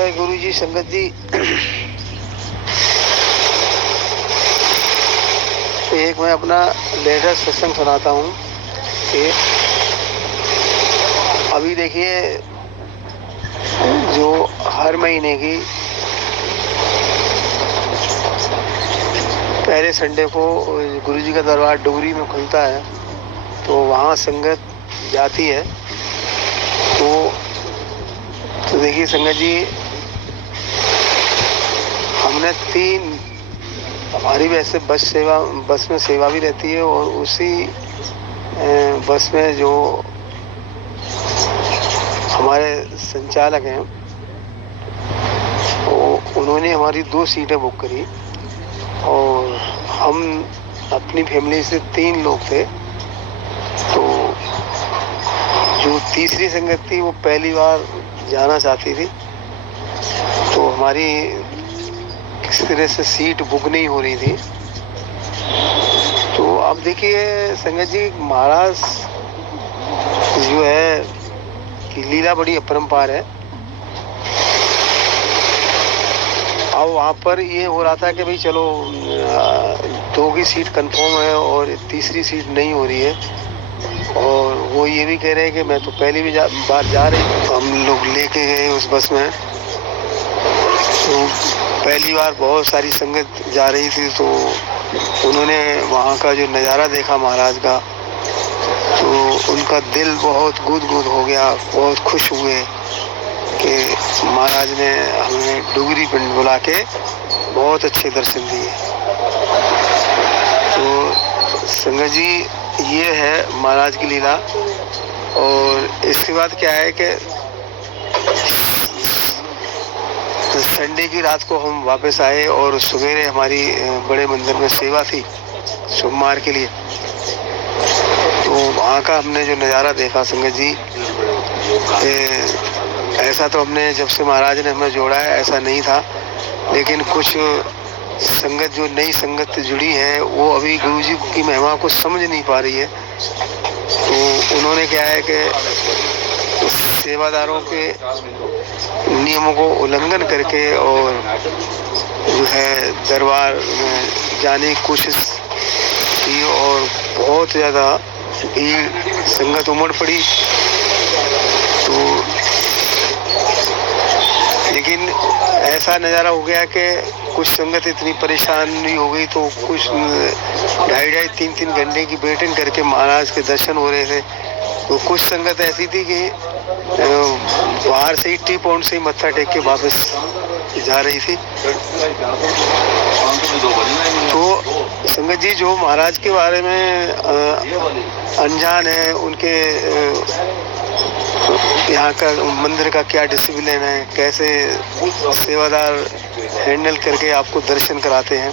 जय गुरु जी। संगत जी, एक मैं अपना लेटेस्ट सत्संग सुनाता हूँ कि अभी देखिए, जो हर महीने की पहले संडे को गुरु जी का दरबार डुगरी में खुलता है, तो वहाँ संगत जाती है। तो देखिए संगत जी, हमने हमारी वैसे बस में सेवा भी रहती है, और उसी बस में जो हमारे संचालक हैं, उन्होंने हमारी 2 सीटें बुक करी, और हम अपनी फैमिली से 3 लोग थे। तो जो तीसरी संगत थी वो पहली बार जाना चाहती थी, तो हमारी किसी तरह से सीट बुक नहीं हो रही थी। तो अब देखिए संगत जी, महाराज जो है कि लीला बड़ी अपरंपार है। अब वहाँ पर ये हो रहा था कि भाई चलो 2 की सीट कंफर्म है और तीसरी सीट नहीं हो रही है, और वो ये भी कह रहे हैं कि मैं तो पहली भी बार जा रही। हम लोग लेके गए उस बस में, तो पहली बार बहुत सारी संगत जा रही थी, तो उन्होंने वहाँ का जो नज़ारा देखा महाराज का, तो उनका दिल बहुत गुदगुद हो गया, बहुत खुश हुए कि महाराज ने हमें डुगरी पिंड बुला के बहुत अच्छे दर्शन दिए। तो संगत जी, ये है महाराज की लीला। और इसके बाद क्या है कि संडे की रात को हम वापस आए, और सवेरे हमारी बड़े मंदिर में सेवा थी सोमवार के लिए। तो वहाँ का हमने जो नज़ारा देखा संगत जी, ऐसा तो हमने जब से महाराज ने हमें जोड़ा है ऐसा नहीं था, लेकिन कुछ संगत जो नई संगत जुड़ी है वो अभी गुरु जी की महिमा को समझ नहीं पा रही है। तो उन्होंने क्या है कि सेवादारों के नियमों को उल्लंघन करके और जो है दरबार में जाने की कोशिश की, और बहुत ज़्यादा भीड़ संगत उमड़ पड़ी। तो लेकिन ऐसा नज़ारा हो गया कि कुछ संगत इतनी परेशानी हो गई, तो कुछ 2.5-3 घंटे की वेटिंग करके महाराज के दर्शन हो रहे थे। तो कुछ संगत ऐसी थी कि बाहर से ही टी पॉइंट से ही मत्था टेक के वापस जा रही थी। तो संगत जी, जो महाराज के बारे में अनजान है, उनके यहाँ का मंदिर का क्या डिसिप्लिन है, कैसे सेवादार हैंडल करके आपको दर्शन कराते हैं,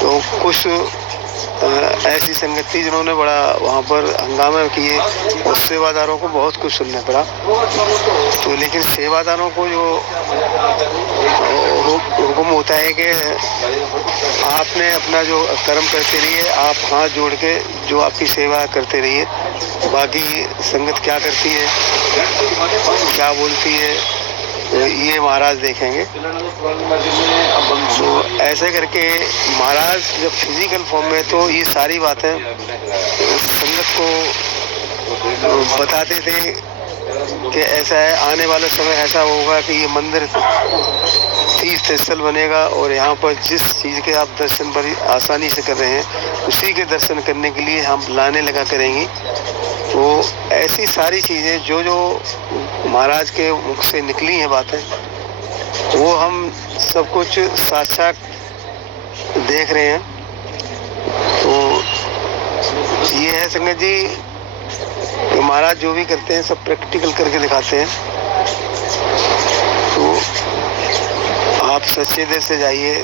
तो कुछ ऐसी संगत थी जिन्होंने बड़ा वहाँ पर हंगामा किए, और सेवादारों को बहुत कुछ सुनना पड़ा। तो लेकिन सेवादारों को जो हुक्म होता है कि आपने अपना जो कर्म करते रहिए, आप हाथ जोड़ के जो आपकी सेवा करते रहिए, बाकी संगत क्या करती है, क्या बोलती है, ये महाराज देखेंगे। तो ऐसे करके महाराज जब फिजिकल फॉर्म में, तो ये सारी बातें संगत को बताते थे कि ऐसा है, आने वाले समय ऐसा होगा कि ये मंदिर तीर्थ स्थल बनेगा, और यहाँ पर जिस चीज़ के आप दर्शन बड़ी आसानी से कर रहे हैं, उसी के दर्शन करने के लिए हम लाने लगा करेंगी। तो ऐसी सारी चीज़ें जो महाराज के मुख से निकली हैं बातें, वो हम सब कुछ साक्षात देख रहे हैं। तो ये है संगत जी कि महाराज जो भी करते हैं सब प्रैक्टिकल करके दिखाते हैं। तो आप सच्चे दिल से जाइए,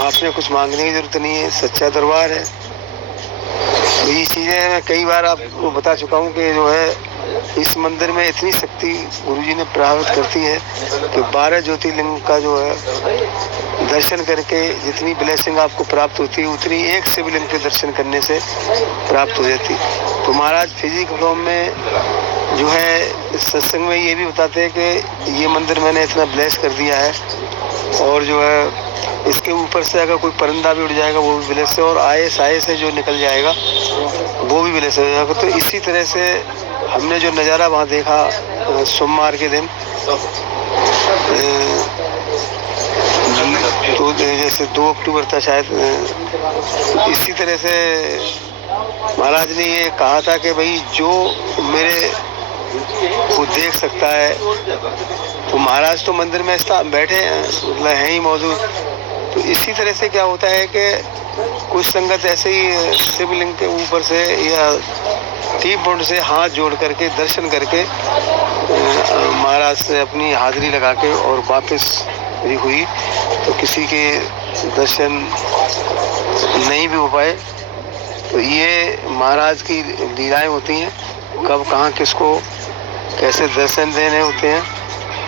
आपने कुछ मांगने की जरूरत नहीं है, सच्चा दरबार है। तो ये चीज़ें मैं कई बार आपको बता चुका हूँ कि जो है इस मंदिर में इतनी शक्ति गुरुजी ने प्राप्त करती है कि 12 ज्योतिर्लिंग का जो है दर्शन करके जितनी ब्लेसिंग आपको प्राप्त होती है, उतनी एक शिवलिंग के दर्शन करने से प्राप्त हो जाती। तो महाराज फिजिकल फॉर्म में जो है सत्संग में ये भी बताते हैं कि ये मंदिर मैंने इतना ब्लेस कर दिया है, और जो है इसके ऊपर से अगर कोई परिंदा भी उड़ जाएगा वो भी ब्लेस है, और आए साए से जो निकल जाएगा वो भी ब्लेस हो जाएगा। तो इसी तरह से हमने जो नज़ारा वहाँ देखा सोमवार के दिन, तो जैसे 2 अक्टूबर था शायद, इसी तरह से महाराज ने ये कहा था कि भाई जो मेरे को देख सकता है, तो महाराज तो मंदिर में बैठे हैं, मतलब हैं ही मौजूद। तो इसी तरह से क्या होता है कि कुछ संगत ऐसे ही शिवलिंग के ऊपर से या टीप बॉन्ड से हाथ जोड़ करके दर्शन करके महाराज से अपनी हाजिरी लगा के और वापस भी हुई, तो किसी के दर्शन नहीं भी हो पाए। तो ये महाराज की लीलाएं होती हैं, कब कहाँ किसको कैसे दर्शन देने होते हैं,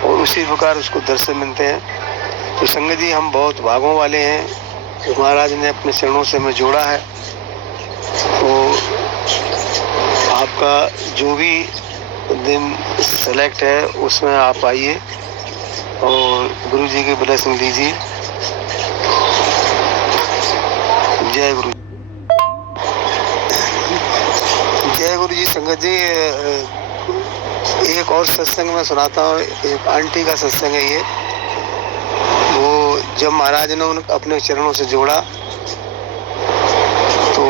और उसी प्रकार उसको दर्शन मिलते हैं। तो संगत जी, हम बहुत भागों वाले हैं, महाराज ने अपने चरणों से हमें जोड़ा है। तो आपका जो भी दिन सेलेक्ट है उसमें आप आइए और गुरु जी की ब्लेसिंग लीजिए। जय गुरु। जय गुरु जी। संगत जी, एक और सत्संग में सुनाता हूँ, एक आंटी का सत्संग है ये। वो जब महाराज ने उन अपने चरणों से जोड़ा तो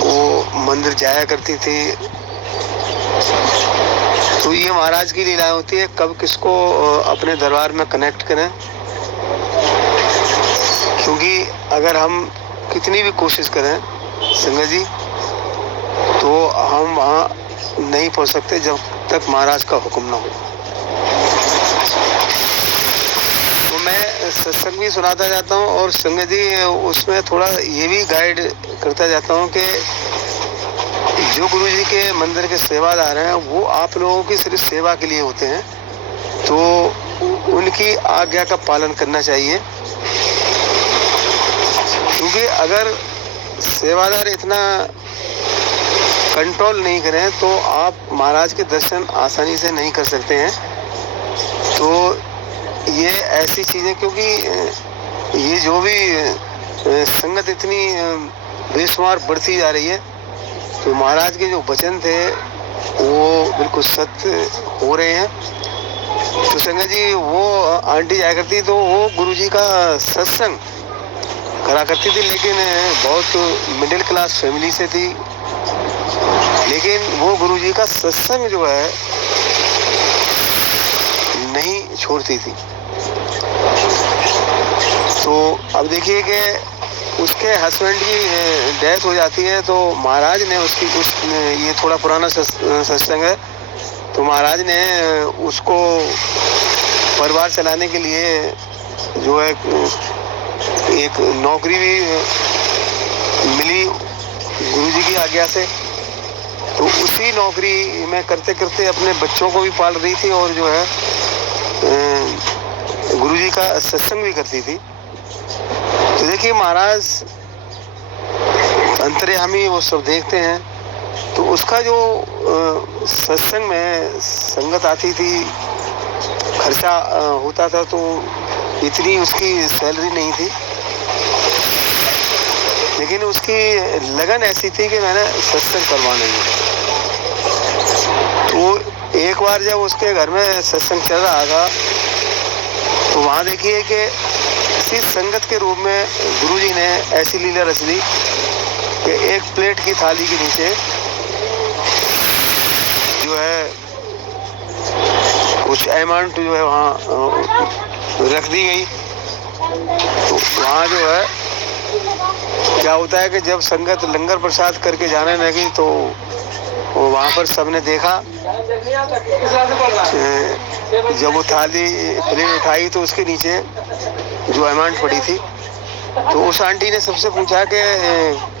वो मंदिर जाया करती थी। तो ये महाराज की लीला होती है, कब किसको अपने दरबार में कनेक्ट करें, क्योंकि अगर हम कितनी भी कोशिश करें संगत जी, तो हम वहाँ नहीं पहुँच सकते जब तक महाराज का हुक्म ना हो। तो मैं सत्संग भी सुनाता जाता हूँ, और संगत जी उसमें थोड़ा ये भी गाइड करता जाता हूँ कि जो गुरु जी के मंदिर के सेवादार हैं वो आप लोगों की सिर्फ सेवा के लिए होते हैं, तो उनकी आज्ञा का पालन करना चाहिए। क्योंकि अगर सेवादार इतना कंट्रोल नहीं करें तो आप महाराज के दर्शन आसानी से नहीं कर सकते हैं। तो ये ऐसी चीज़ें, क्योंकि ये जो भी संगत इतनी बेशुमार बढ़ती जा रही है, तो महाराज के जो वचन थे वो बिल्कुल सत्य हो रहे हैं। तो संगत जी, वो आंटी जाया करती तो वो गुरुजी का सत्संग करा करती थी, लेकिन बहुत मिडिल क्लास फैमिली से थी, लेकिन वो गुरुजी का सत्संग जो है नहीं छोड़ती थी। तो अब देखिए कि उसके हस्बैंड की डेथ हो जाती है, तो महाराज ने ये थोड़ा पुराना सत्संग है, तो महाराज ने उसको परिवार चलाने के लिए जो है एक नौकरी भी मिली गुरुजी की आज्ञा से। तो उसी नौकरी में करते करते अपने बच्चों को भी पाल रही थी, और जो है गुरुजी का सत्संग भी करती थी। तो देखिए, महाराज अंतर्यामी वो सब देखते हैं। तो उसका जो सत्संग में संगत आती थी, खर्चा होता था, तो इतनी उसकी सैलरी नहीं थी, लेकिन उसकी लगन ऐसी थी कि मैंने सत्संग करवाना है। तो एक बार जब उसके घर में सत्संग चल रहा था, तो वहाँ देखिए कि इसी संगत के रूप में गुरुजी ने ऐसी लीला रच दी कि एक प्लेट की थाली के नीचे जो है कुछ अमाउंट जो है वहाँ रख दी गई। तो वहाँ जो है क्या होता है कि जब संगत लंगर प्रसाद करके जाने लगी, तो वहाँ पर सबने देखा, जब वो थाली प्लेट उठाई तो उसके नीचे जो अमाउंट पड़ी थी, तो उस आंटी ने सबसे पूछा कि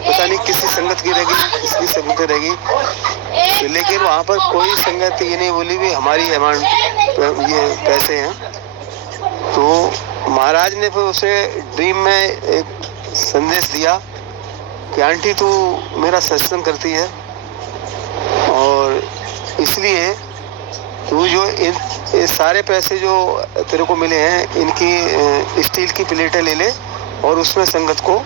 पता नहीं किसी संगत की रहेगी, किसकी संगत रहेगी, लेकिन वहाँ पर कोई संगत ये नहीं बोली भी हमारी अमाउंट ये पैसे हैं। तो महाराज ने फिर उसे ड्रीम में एक संदेश दिया कि आंटी, तू मेरा सत्संग करती है और इसलिए तू जो ये सारे पैसे जो तेरे को मिले हैं इनकी स्टील की प्लेटें ले ले और उसमें संगत को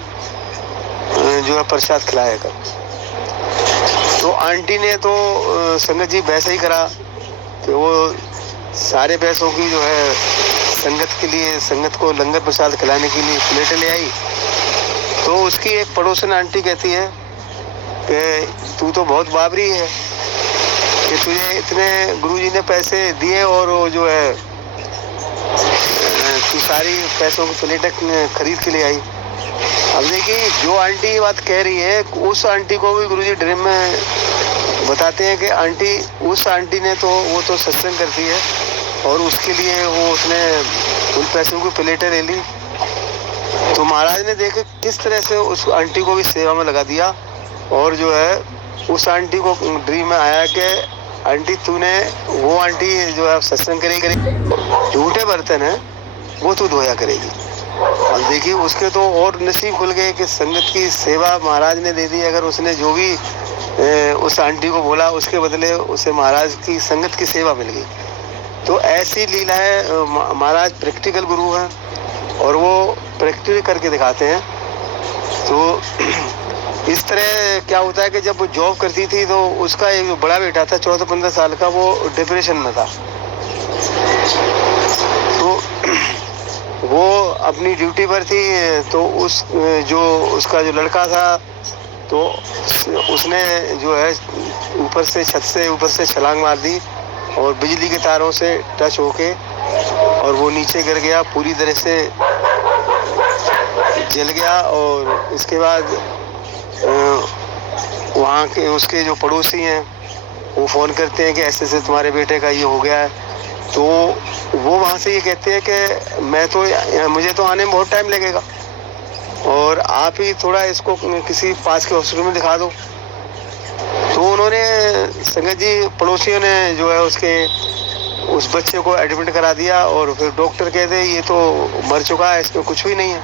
जो है प्रसाद खिलाया कर। तो आंटी ने तो संगत जी वैसे ही करा कि वो सारे पैसों की जो है संगत के लिए, संगत को लंगर प्रसाद खिलाने के लिए प्लेटें ले आई। तो उसकी एक पड़ोसन आंटी कहती है कि तू तो बहुत बाबरी है कि तुझे इतने गुरुजी ने पैसे दिए और वो जो है तू सारी पैसों की प्लेटें खरीद के ले आई। अब देखिए जो आंटी ये बात कह रही है उस आंटी को भी गुरुजी ड्रीम में बताते हैं कि आंटी, उस आंटी ने तो वो तो सत्संग करती है और उसके लिए वो उसने उन पैसों की प्लेटें ले ली। तो महाराज ने देखे किस तरह से उस आंटी को भी सेवा में लगा दिया और जो है उस आंटी को ड्रीम में आया कि आंटी तूने, वो आंटी जो है सत्संग करेगी, झूठे बर्तन है वो तू धोया करेगी। अब देखिए उसके तो और नसीब खुल गए कि संगत की सेवा महाराज ने दे दी। अगर उसने जो भी उस आंटी को बोला उसके बदले उसे महाराज की संगत की सेवा मिल गई। तो ऐसी लीला है, महाराज प्रैक्टिकल गुरु हैं और वो प्रैक्टिकल करके दिखाते हैं। तो इस तरह क्या होता है कि जब वो जॉब करती थी तो उसका एक बड़ा बेटा था 14-15 साल का, वो डिप्रेशन में था। तो वो अपनी ड्यूटी पर थी तो उसका जो लड़का था तो उसने जो है ऊपर से छत से ऊपर से छलांग मार दी और बिजली के तारों से टच होके और वो नीचे गिर गया, पूरी तरह से जल गया। और इसके बाद वहाँ के उसके जो पड़ोसी हैं वो फ़ोन करते हैं कि ऐसे ऐसे तुम्हारे बेटे का ये हो गया है। तो वो वहाँ से ये कहते हैं कि मुझे तो आने में बहुत टाइम लगेगा और आप ही थोड़ा इसको किसी पास के हॉस्पिटल में दिखा दो। तो उन्होंने संगत जी पड़ोसियों ने जो है उस बच्चे को एडमिट करा दिया और फिर डॉक्टर कहते ये तो मर चुका है, इसमें कुछ भी नहीं है।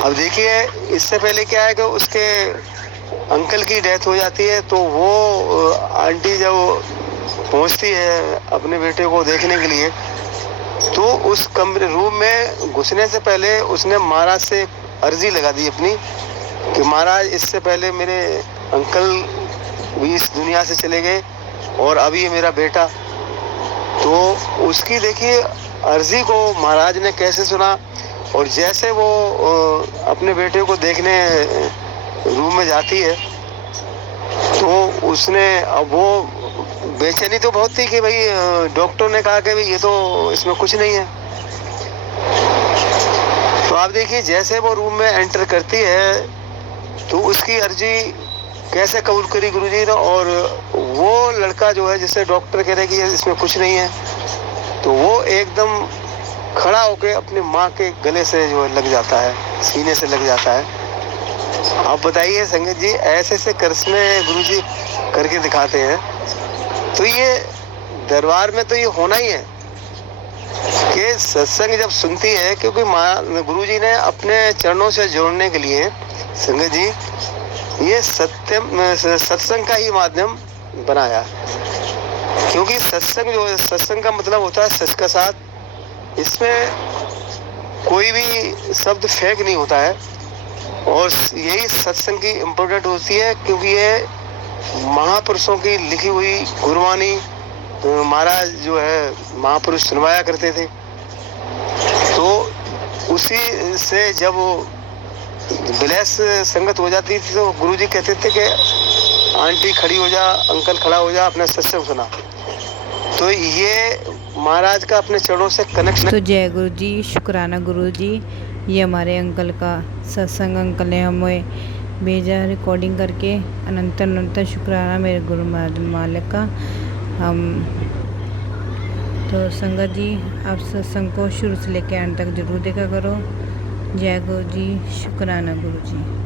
अब देखिए इससे पहले क्या है कि उसके अंकल की डेथ हो जाती है। तो वो आंटी जब पहुंचती है अपने बेटे को देखने के लिए तो उस कमरे रूम में घुसने से पहले उसने महाराज से अर्जी लगा दी अपनी कि महाराज इससे पहले मेरे अंकल भी इस दुनिया से चले गए और अभी ये मेरा बेटा। तो उसकी देखिए अर्जी को महाराज ने कैसे सुना और जैसे वो अपने बेटे को देखने रूम में जाती है तो उसने, अब वो बेचैनी तो बहुत थी कि भाई डॉक्टर ने कहा कि भाई ये तो इसमें कुछ नहीं है। तो आप देखिए जैसे वो रूम में एंटर करती है तो उसकी अर्जी कैसे कबूल करी गुरुजी ने। और वो लड़का जो है जिसे डॉक्टर कह रहे कि इसमें कुछ नहीं है तो वो एकदम खड़ा होकर अपनी माँ के गले से जो लग जाता है, सीने से लग जाता है। आप बताइए संगत जी, ऐसे ऐसे करिश्मे गुरुजी करके दिखाते हैं। तो ये दरबार में तो ये होना ही है कि सत्संग जब सुनती है, क्योंकि गुरुजी ने अपने चरणों से जोड़ने के लिए संगत जी ये सत्संग का ही माध्यम बनाया। क्योंकि सत्संग जो है, सत्संग का मतलब होता है सच का साथ। इसमें कोई भी शब्द फेक नहीं होता है और यही सत्संग की इम्पोर्टेंट होती है क्योंकि ये महापुरुषों की लिखी हुई गुरबानी महाराज जो है महापुरुष सुनवाया करते थे। तो उसी से जब विलैस संगत हो जाती थी तो गुरुजी कहते थे कि आंटी खड़ी हो जा, अंकल खड़ा हो जा, अपना सत्संग सुना। तो ये महाराज का अपने चरणों से कनेक्शन। तो जय गुरु जी, शुक्राना गुरु जी। ये हमारे अंकल का सत्संग, अंकल ने हमें भेजा रिकॉर्डिंग करके। अनंत शुक्राना मेरे गुरु मालिक का। हम तो संगत जी आप सत्संग को शुरू से लेकर अंत तक जरूर देखा करो। जय गुरु जी, शुक्राना गुरु जी।